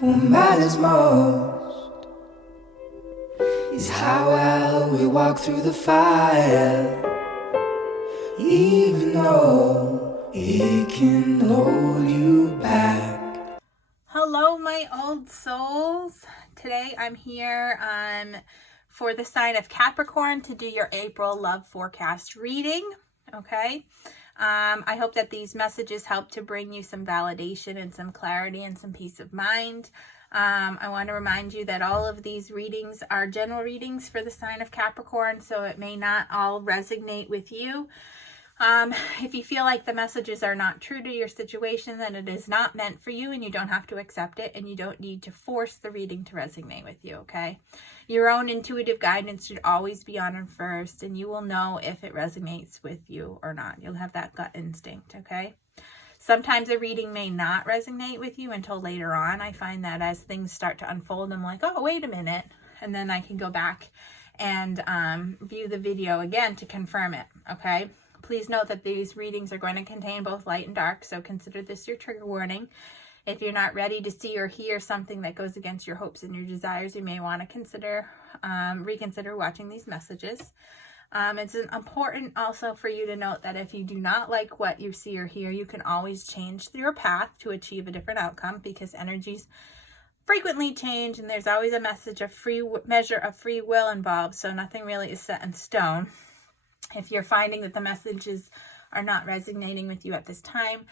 What matters most is how well we walk through the fire, even though it can hold you back. Hello, my old souls. Today I'm here for the sign of Capricorn to do your April love forecast reading. Okay. I hope that these messages help to bring you some validation and some clarity and some peace of mind. I want to remind you that all of these readings are general readings for the sign of Capricorn, so it may not all resonate with you. If you feel like the messages are not true to your situation, then it is not meant for you and you don't have to accept it, and you don't need to force the reading to resonate with you, okay? Your own intuitive guidance should always be on first, and you will know if it resonates with you or not. You'll have that gut instinct, okay? Sometimes a reading may not resonate with you until later on. I find that as things start to unfold, I'm like, oh, wait a minute. And then I can go back and view the video again to confirm it, okay? Please note that these readings are going to contain both light and dark, so consider this your trigger warning. If you're not ready to see or hear something that goes against your hopes and your desires, you may want to reconsider watching these messages. It's important also for you to note that if you do not like what you see or hear, you can always change your path to achieve a different outcome, because energies frequently change and there's always a measure of free will involved, so nothing really is set in stone. If you're finding that the messages are not resonating with you at this time,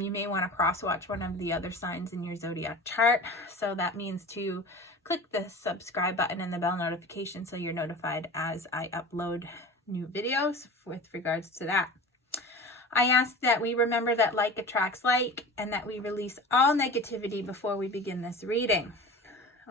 you may want to cross-watch one of the other signs in your zodiac chart. So that means to click the subscribe button and the bell notification so you're notified as I upload new videos with regards to that. I ask that we remember that like attracts like, and that we release all negativity before we begin this reading.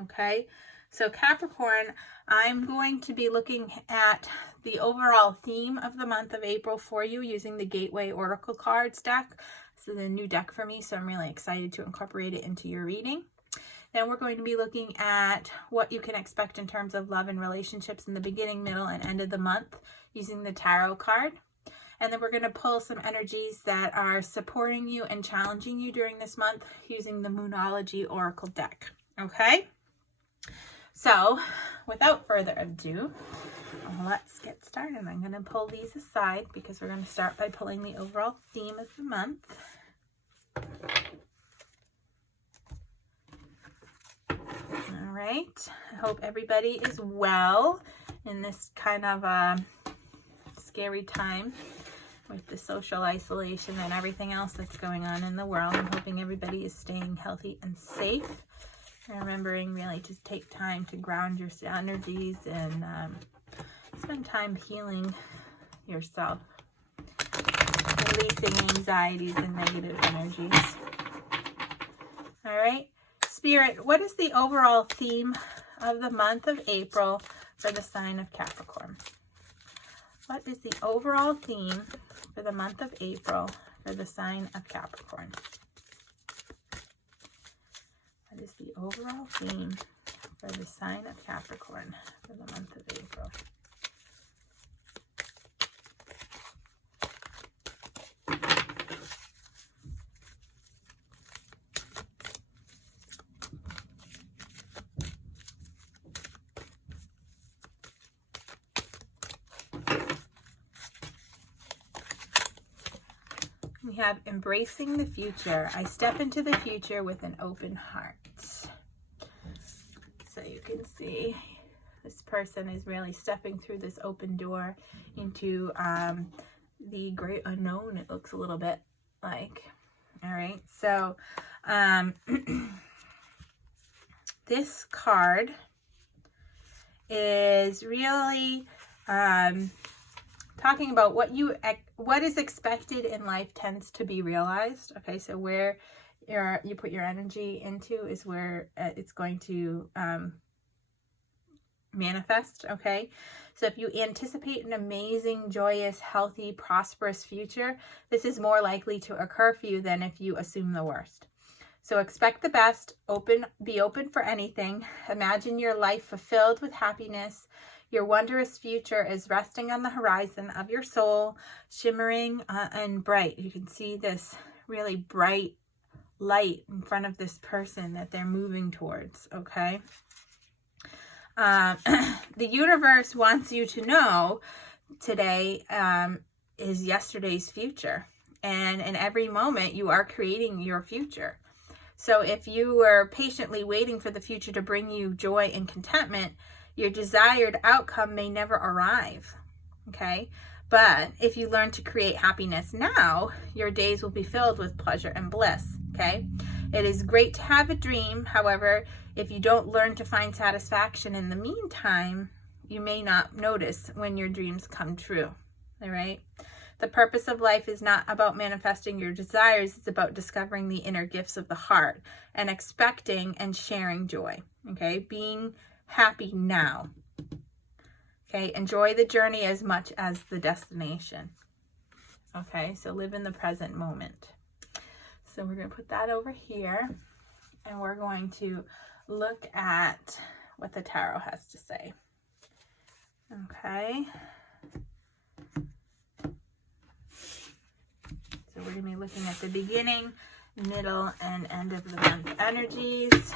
Okay? So Capricorn, I'm going to be looking at the overall theme of the month of April for you using the Gateway Oracle Cards deck. This is a new deck for me, so I'm really excited to incorporate it into your reading. Then we're going to be looking at what you can expect in terms of love and relationships in the beginning, middle, and end of the month using the Tarot card. And then we're going to pull some energies that are supporting you and challenging you during this month using the Moonology Oracle deck. Okay? So, without further ado, let's get started. I'm going to pull these aside because we're going to start by pulling the overall theme of the month. All right. I hope everybody is well in this kind of scary time with the social isolation and everything else that's going on in the world. I'm hoping everybody is staying healthy and safe. Remembering really to take time to ground your energies and spend time healing yourself, releasing anxieties and negative energies. All right, Spirit, what is the overall theme of the month of April for the sign of Capricorn? What is the overall theme for the month of April for the sign of Capricorn? What is the overall theme for the sign of Capricorn for the month of April? We have embracing the future. I step into the future with an open heart. So you can see this person is really stepping through this open door into the great unknown, it looks a little bit like. All right, so this card is really talking about what is expected in life tends to be realized. Okay, so where you put your energy into is where it's going to manifest. Okay, so if you anticipate an amazing, joyous, healthy, prosperous future, this is more likely to occur for you than if you assume the worst. So expect the best, be open for anything. Imagine your life fulfilled with happiness. Your wondrous future is resting on the horizon of your soul, shimmering and bright. You can see this really bright light in front of this person that they're moving towards, okay? The universe wants you to know today is yesterday's future. And in every moment, you are creating your future. So if you were patiently waiting for the future to bring you joy and contentment, your desired outcome may never arrive, okay? But if you learn to create happiness now, your days will be filled with pleasure and bliss, okay? It is great to have a dream. However, if you don't learn to find satisfaction in the meantime, you may not notice when your dreams come true, all right? The purpose of life is not about manifesting your desires. It's about discovering the inner gifts of the heart and expecting and sharing joy, okay? Being happy now, okay? Enjoy the journey as much as the destination, okay? So live in the present moment. So we're going to put that over here, and we're going to look at what the tarot has to say, okay? So we're going to be looking at the beginning, middle, and end of the month energies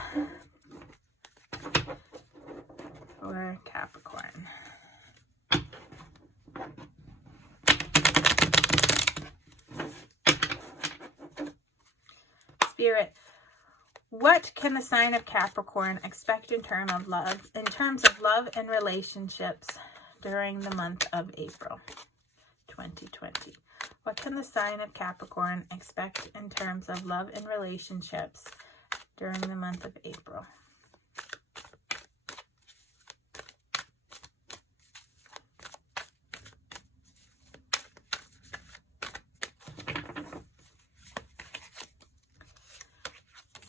for Capricorn. Spirit, what can the sign of Capricorn expect in terms of love and relationships during the month of April 2020? What can the sign of Capricorn expect in terms of love and relationships during the month of April?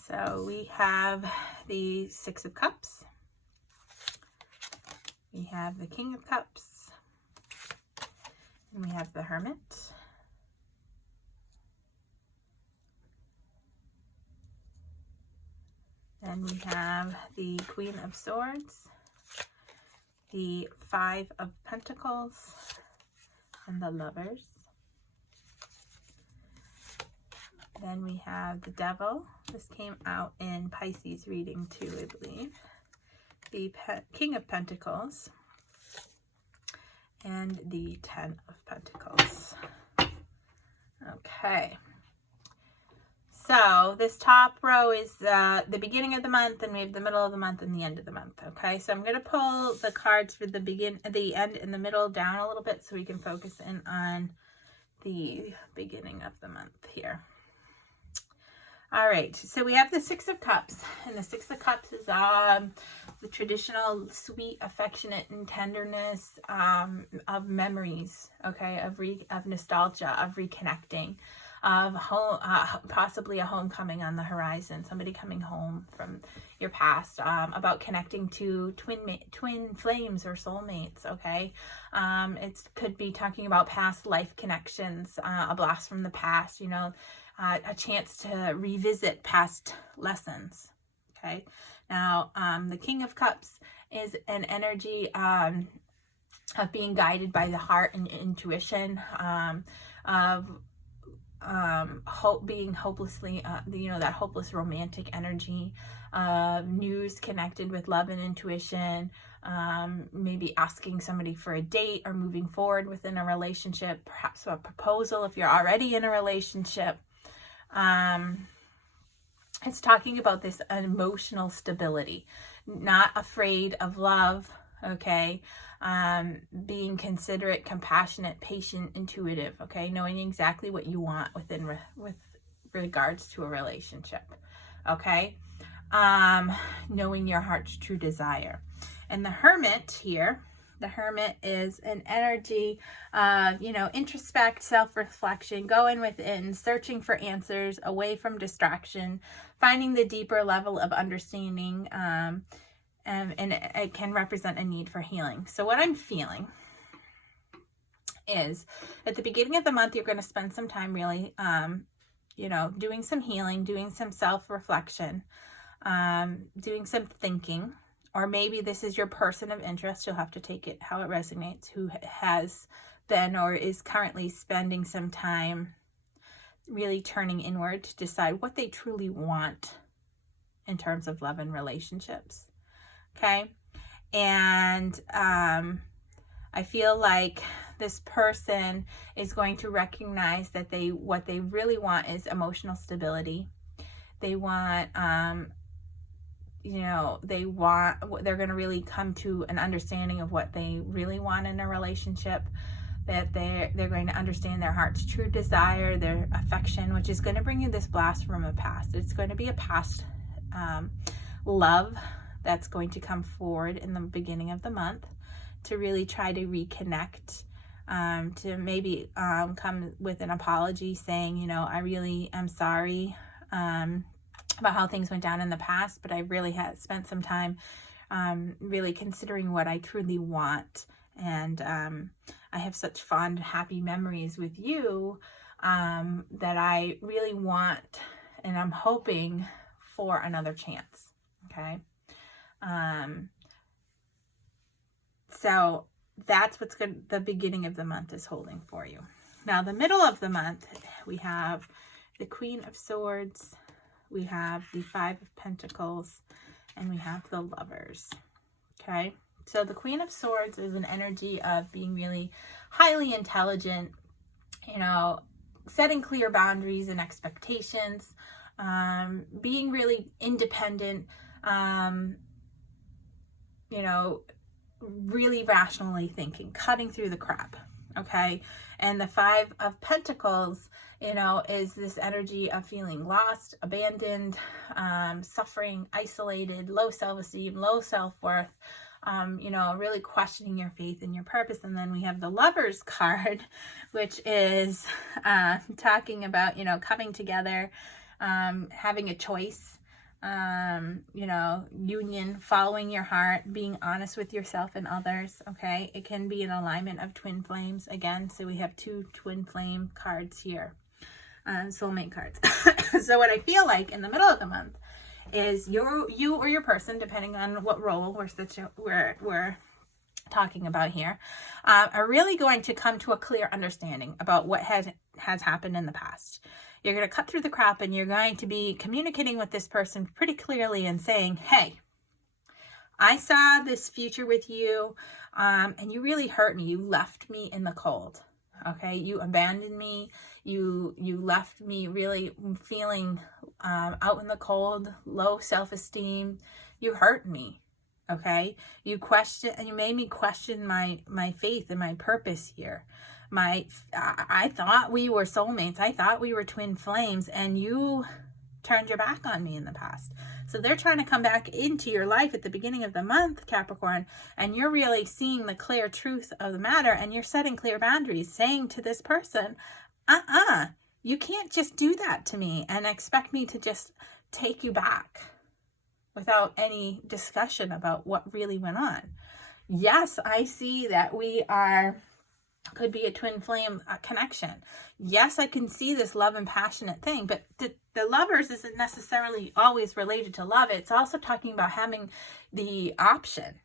So we have the Six of Cups. We have the King of Cups. And we have the Hermit. Then we have the Queen of Swords, the Five of Pentacles, and the Lovers. Then we have the Devil. This came out in Pisces reading too, I believe. The King of Pentacles, and the Ten of Pentacles. Okay. So this top row is the beginning of the month, and we have the middle of the month and the end of the month. Okay, so I'm going to pull the cards for the end and the middle down a little bit so we can focus in on the beginning of the month here. All right, so we have the Six of Cups, and the Six of Cups is the traditional sweet, affectionate, and tenderness of memories, okay, of nostalgia, of reconnecting, of home, possibly a homecoming on the horizon, somebody coming home from your past, about connecting to twin flames or soulmates, okay? It could be talking about past life connections, a blast from the past, you know, a chance to revisit past lessons, okay? Now, the King of Cups is an energy of being guided by the heart and intuition, of hope, being hopelessly, that hopeless romantic energy, news connected with love and intuition, maybe asking somebody for a date or moving forward within a relationship, perhaps a proposal if you're already in a relationship. It's talking about this emotional stability, not afraid of love, okay? Being considerate, compassionate, patient, intuitive, okay? Knowing exactly what you want with regards to a relationship, okay? Knowing your heart's true desire. And the Hermit here, the Hermit is an energy of, introspect, self-reflection, going within, searching for answers, away from distraction, finding the deeper level of understanding, and it can represent a need for healing. So what I'm feeling is at the beginning of the month, you're going to spend some time really, doing some healing, doing some self-reflection, doing some thinking. Or maybe this is your person of interest. You'll have to take it how it resonates, who has been or is currently spending some time really turning inward to decide what they truly want in terms of love and relationships. Okay. And I feel like this person is going to recognize that what they really want is emotional stability. They want, they're going to really come to an understanding of what they really want in a relationship, that they're going to understand their heart's true desire, their affection, which is going to bring you this blast from a past. It's going to be a past love that's going to come forward in the beginning of the month to really try to reconnect, to maybe come with an apology saying, I really am sorry about how things went down in the past, but I really had spent some time really considering what I truly want. And I have such fond, happy memories with you that I really want, and I'm hoping for another chance. Okay. So that's what's good. The beginning of the month is holding for you. Now, the middle of the month, we have the Queen of Swords, we have the Five of Pentacles, and we have the Lovers. Okay. So the Queen of Swords is an energy of being really highly intelligent, setting clear boundaries and expectations, being really independent, really rationally thinking, cutting through the crap. Okay. And the Five of Pentacles, is this energy of feeling lost, abandoned, suffering, isolated, low self-esteem, low self-worth, really questioning your faith and your purpose. And then we have the Lovers card, which is talking about, coming together, having a choice, union, following your heart, being honest with yourself and others. Okay. It can be an alignment of twin flames again. So we have two twin flame cards here, soulmate cards. So what I feel like in the middle of the month is you or your person, depending on what role we're talking about here, are really going to come to a clear understanding about what has happened in the past. You're going to cut through the crap, and you're going to be communicating with this person pretty clearly and saying, hey, I saw this future with you, and you really hurt me. You left me in the cold. Okay. You abandoned me. You left me really feeling out in the cold, low self-esteem. You hurt me. Okay. You made me question my faith and my purpose here. I thought we were soulmates. I thought we were twin flames, and you turned your back on me in the past. So they're trying to come back into your life at the beginning of the month, Capricorn, and you're really seeing the clear truth of the matter, and you're setting clear boundaries, saying to this person, you can't just do that to me and expect me to just take you back without any discussion about what really went on. Yes, I see that we could be a twin flame connection. Yes, I can see this love and passionate thing, but the Lovers isn't necessarily always related to love. It's also talking about having the option.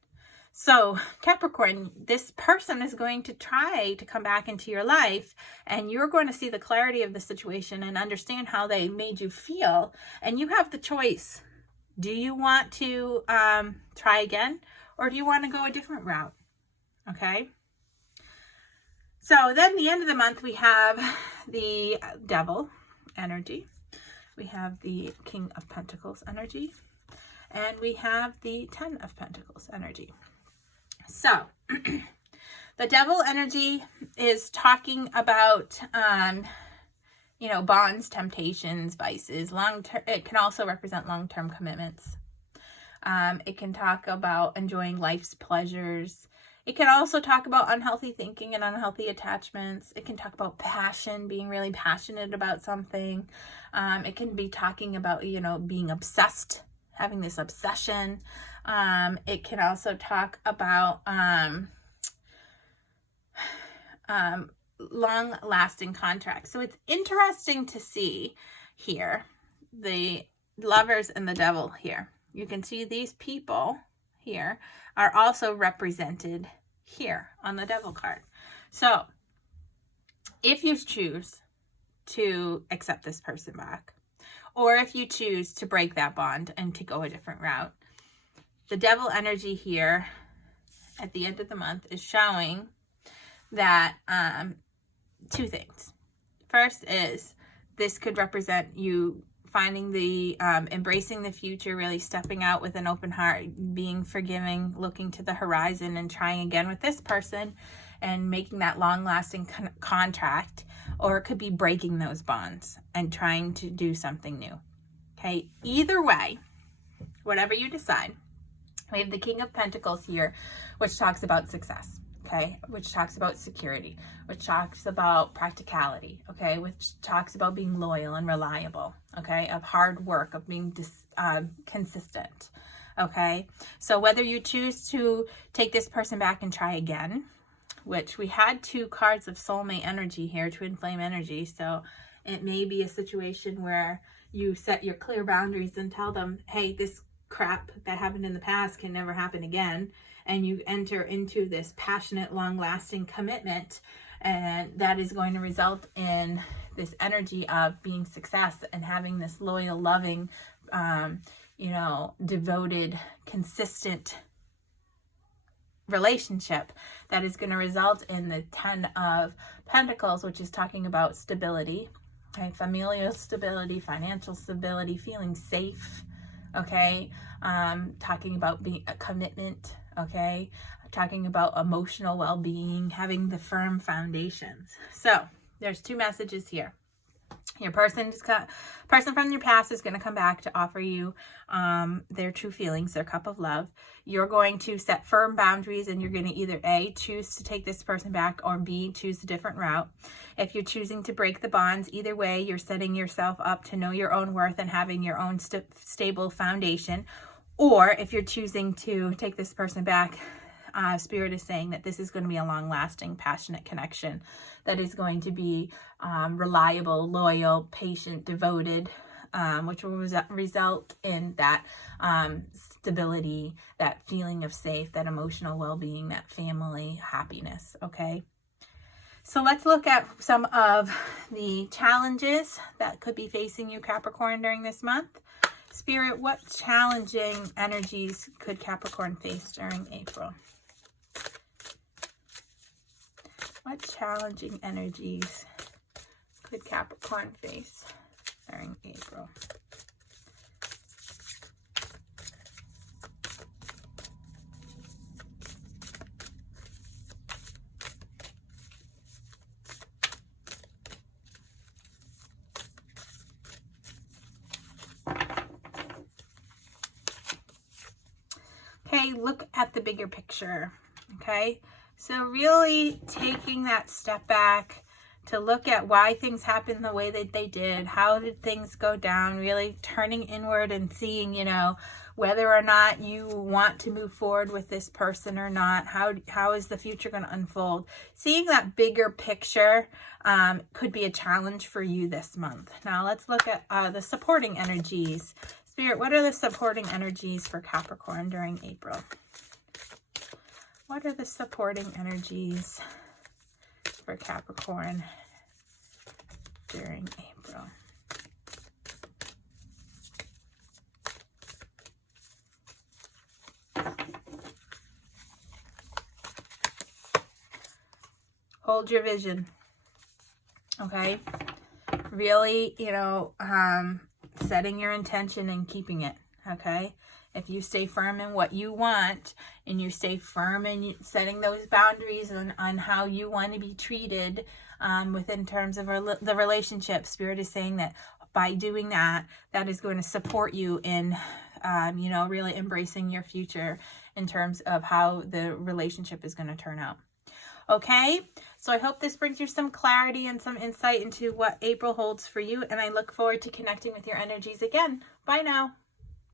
So Capricorn, this person is going to try to come back into your life, and you're going to see the clarity of the situation and understand how they made you feel. And you have the choice. Do you want to try again, or do you want to go a different route? Okay. So then the end of the month, we have the Devil energy. We have the King of Pentacles energy. And we have the Ten of Pentacles energy. So the Devil energy is talking about, bonds, temptations, vices, long-term. It can also represent long-term commitments. It can talk about enjoying life's pleasures. It can also talk about unhealthy thinking and unhealthy attachments. It can talk about passion, being really passionate about something. It can be talking about, being obsessed, having this obsession. It can also talk about long-lasting contracts. So it's interesting to see here the Lovers and the Devil here. You can see these people here are also represented here on the Devil card. So if you choose to accept this person back, or if you choose to break that bond and to go a different route. The devil energy here at the end of the month is showing that two things. First is this could represent you finding the embracing the future, really stepping out with an open heart, being forgiving, looking to the horizon and trying again with this person and making that long-lasting contract. Or it could be breaking those bonds and trying to do something new. Okay, either way, whatever you decide, we have the King of Pentacles here, which talks about success. Okay, which talks about security, which talks about practicality, okay, which talks about being loyal and reliable, okay, of hard work, of being consistent, okay. So whether you choose to take this person back and try again, which we had 2 cards of soulmate energy here, twin flame energy, so it may be a situation where you set your clear boundaries and tell them, hey, this crap that happened in the past can never happen again. And you enter into this passionate, long-lasting commitment, and that is going to result in this energy of being success and having this loyal, loving, devoted, consistent relationship that is going to result in the 10 of Pentacles, which is talking about stability, okay, familial stability, financial stability, feeling safe, okay, talking about being a commitment, okay, talking about emotional well-being, having the firm foundations. So there's 2 messages here. Your person from your past is going to come back to offer you their true feelings, their cup of love. You're going to set firm boundaries, and you're going to either A, choose to take this person back, or B, choose a different route. If you're choosing to break the bonds, either way, you're setting yourself up to know your own worth and having your own stable foundation. Or if you're choosing to take this person back, Spirit is saying that this is going to be a long-lasting, passionate connection that is going to be reliable, loyal, patient, devoted, which will result in that stability, that feeling of safe, that emotional well-being, that family happiness, okay? So let's look at some of the challenges that could be facing you, Capricorn, during this month. Spirit, what challenging energies could Capricorn face during April? What challenging energies could Capricorn face during April? Okay, look at the bigger picture, okay? So really taking that step back to look at why things happened the way that they did, how did things go down, really turning inward and seeing, whether or not you want to move forward with this person or not, how is the future going to unfold. Seeing that bigger picture could be a challenge for you this month. Now let's look at the supporting energies. Spirit, what are the supporting energies for Capricorn during April? What are the supporting energies for Capricorn during April? Hold your vision, okay? Really, setting your intention and keeping it, okay? If you stay firm in what you want and you stay firm in setting those boundaries on how you want to be treated within terms of the relationship, Spirit is saying that by doing that, that is going to support you in, really embracing your future in terms of how the relationship is going to turn out. Okay, so I hope this brings you some clarity and some insight into what April holds for you, and I look forward to connecting with your energies again. Bye now.